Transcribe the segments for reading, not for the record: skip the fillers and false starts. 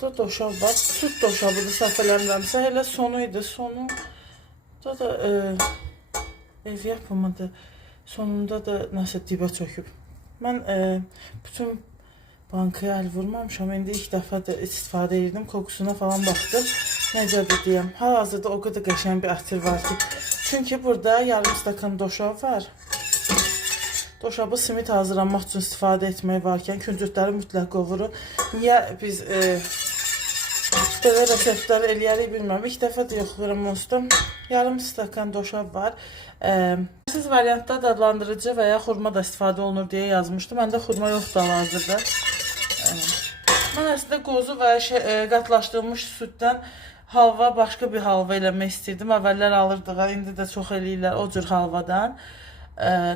Burada doşab var. Süt doşabıdır səhv eləmirəmsə. Elə sonu idi. Sonu da ev yapımıdır. Sonunda da nəsə dibə çöküb. Mən bütün bankaya əl vurmamışam. İndi ilk dəfə də istifadə edirdim. Kokusuna falan baxdım. Necədir deyəm. Hal-hazırda o qədər qəşəng bir ətir var ki. Çünki burada yarım stakan doşab var. Doşabı simit hazırlanmaq üçün istifadə etmək varkən küncütləri mütləq qovurun. Niyə biz belə reseptləri eləyərik bilmirəm. İlk dəfə də yoxlayıram onsuzda. Yarım stakan doşab var. Siz variantda dadlandırıcı və ya xurma da istifadə olunur deyə yazmışdım. Məndə xurma yoxdur hal-hazırda. Mən əslində qozu və qatlaşdırılmış süddən halva, başqa bir halva eləmək istirdim. Əvvəllər alırdıq, indi də çox eləyirlər o cür halvadan.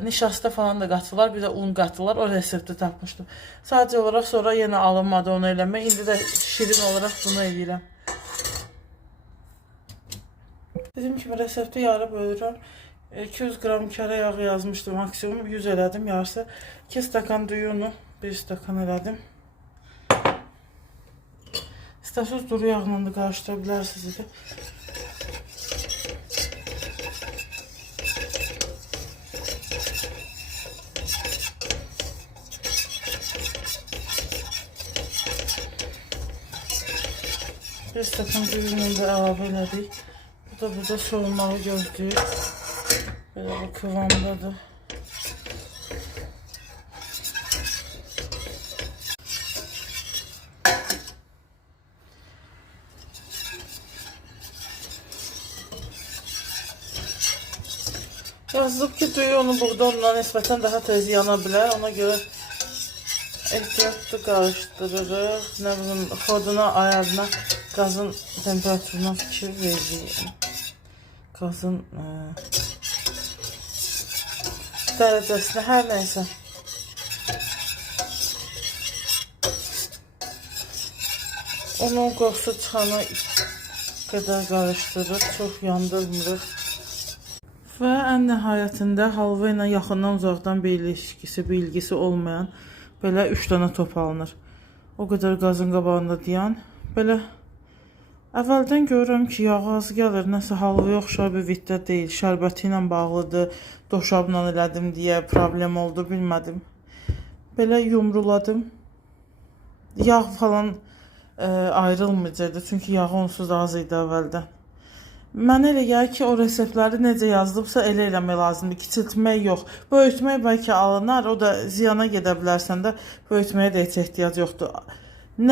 Nişasta falan da qatırlar, bir də un qatırlar. O resepti tapmışdım. Sadəcə olaraq sonra yenə alınmadı onu eləmək. İndi də şirin olaraq bunu eləyirəm. Dediyim kimi resepti yarı bölürəm. 200 qram kərə yağı yazmışdım maksimum. 100 elədim yarısı. 2 stakan düyünü 1 stakan elədim. İstəsəz duru yağla da qarışdıra bilərsiniz. Bir stakan düyünü də əlavə elədik. Bu da burada soğumağı gözləyir. Belə bu kıvamdadır. Yazılıb ki, düyü onu burada ondan nisbətən daha tez yana bilər. Ona görə ehtiyatlı qarışdırırıq. Nə bilim, xoduna, ayarına, qazın temperaturuna fikir veririk. Qazın dərəcəsinə, hər nəysə. Onun qoxusu çıxana qədər qarışdırırıq, çox yandırmırıq. Və ən nəhayətində halva ilə yaxından uzaqdan bir ilgisi olmayan belə 3 dənə top alınır. O qədər qazın qabağında deyən. Belə əvvəldən görürəm ki, yağı az gəlir, nəsə halvaya oxşar bir viddə deyil. Şərbəti ilə bağlıdır, doşabla elədim deyə problem oldu, bilmədim. Belə yumruladım. Yağ falan ayrılmayacaqdı, çünki yağı onsuz az idi əvvəldən. Mənə elə gəlir ki, o reseptləri necə yazılıbsa elə eləmək lazımdır. Kiçiltmək yox. Böyütmək bəlkə alınar, o da ziyana gedə bilərsən də, böyütməyə də heç ehtiyac yoxdur. Nə